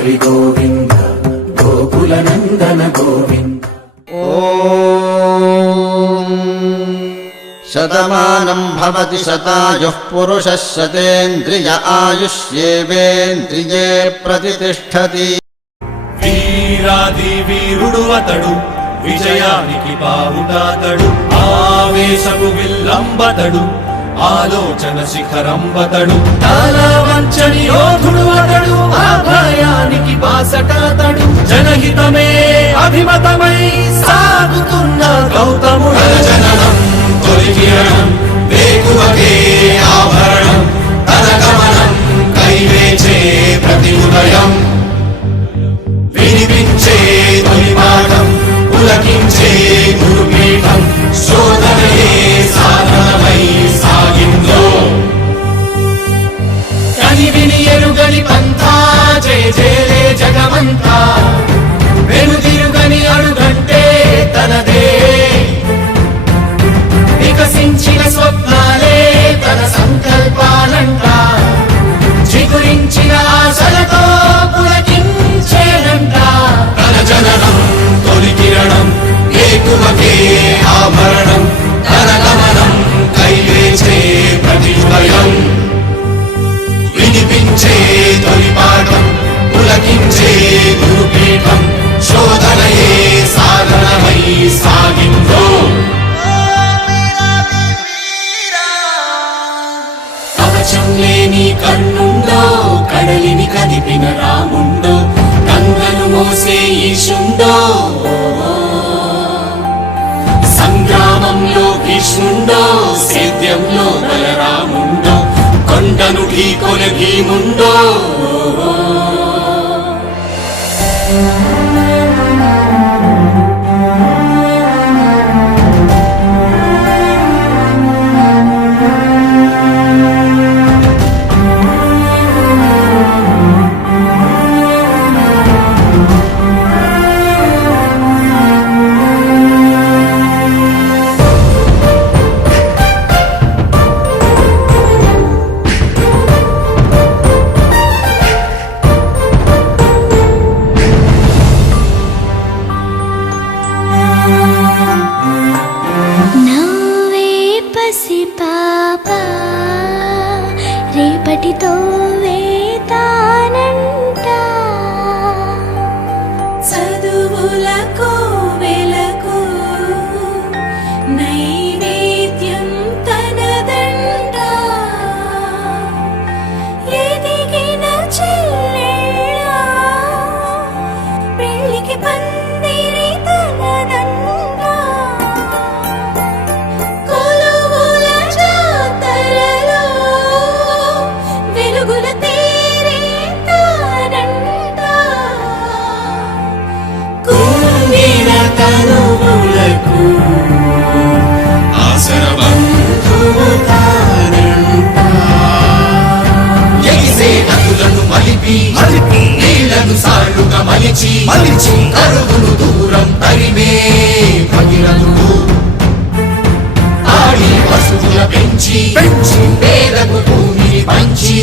హరి గోవింద గోకుల నందన గోవింద. శతమానం భవతి శతాయుః పురుషः శతేంద్రియ ఆయుష్యేవేంద్రియే ప్రతిష్ఠతి. వీరాది వీరుడు అతడు, విజయానికి బావుటాతడు, ఆవేశపు విల్లంబతడు, ఆలోచన శిఖరంబతడు, తాళవంచని యోధుడు అతడు, అభయానికి బాసటాతడు, జనహితమే అభిమతమై సాగుతున్న గౌతముడు. జననం తొలి కిరణం వేకువకే ఆభరణం, తన గమనం కైవేచే ప్రతి ఉదయం, వినిపించే తొలి పాఠం పులకించే గురుపీఠం, శోధనయే సాధనమై సాగిందో. కని విని ఎరుగని పంథా జయ జయలే జగమంతా, వెనుదిరుగని అడుగంటే తనదే, వికసించిన స్వప్నాలే తన సంకల్పాలంట, చిగురించిన ఆశలతో పులకించేనంట. తన జననం తొలి కిరణం వేకువకే ఆభరణం, తన గమనం కైవేచే ప్రతి ఉదయం, వినిపించే తొలి పాఠం పులకించే గురుపీఠం, శోధనయే సాధనమై సాగిందో. కవచం లేని కన్నుండో, కడలిని కదిపిన రాముండో, గంగను మోసే ఈశుండో, సంగ్రామంలో భీష్ముండో, సేద్యంలో బలరాముండో, కొండను ఢీకొనే భీముండో. రేపటితో వేతానంట, చదువులకు వెలకు నైవేద్యం తనదంట, ఎదిగిన చెల్లెళ్ళ పెళ్ళికి పందిరి తనదంట, కొలువుల జాతరలో వెలుగుల తేరే తానంట, కుంగిన తనువులకు ఆసర బంధువు తానంట. ఎగిసే నదులను మలిపి నీళ్లను సాళ్లుగా మలిచి కరువును దూరం తరిమే భగీరథుడు, ఆడి పశువుల పెంచి పేదకు భూమిని పంచి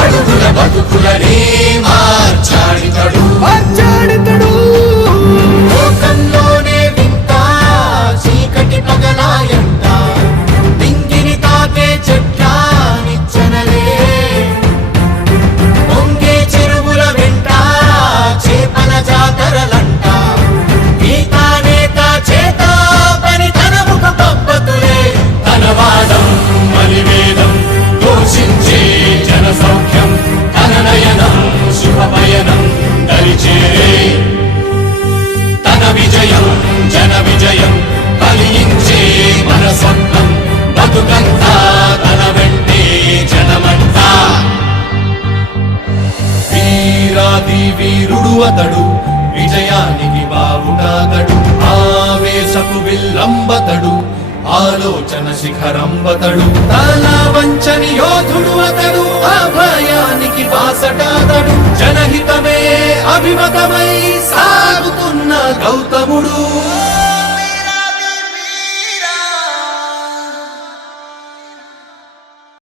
అడుగుల బతుకులనే మార్చాడితడు. లోకంలోనే వింత చీకటి పగలాయంట, దింగిని తాకే చెట్ల నిచ్చెనలే, పొంగే చెరువుల వెంట చేపల జాతరలంట, గీతానేత చేత పని తన ముఖ పబ్బతులే, తన వాదం మలివేదం ఘోషించే జన సౌఖ్యం, తన నయనం శుభపయనం దరిచేరే, తన విజయం జన విజయం కలిగించే మన స్వప్నం, బతుకంతా తన వెంటే జనమంతా. వీరాది వీరుడు అతడు, విజయానికి బావుటాతడు, ఆవేశపు విల్లంబతడు, ఆలోచన శిఖరంబతడు, తల వంచని యోధుడు అతడు, అభయానికి బాసటాతడు, జనహితమే అభిమతమై సాగుతున్న గౌతముడు.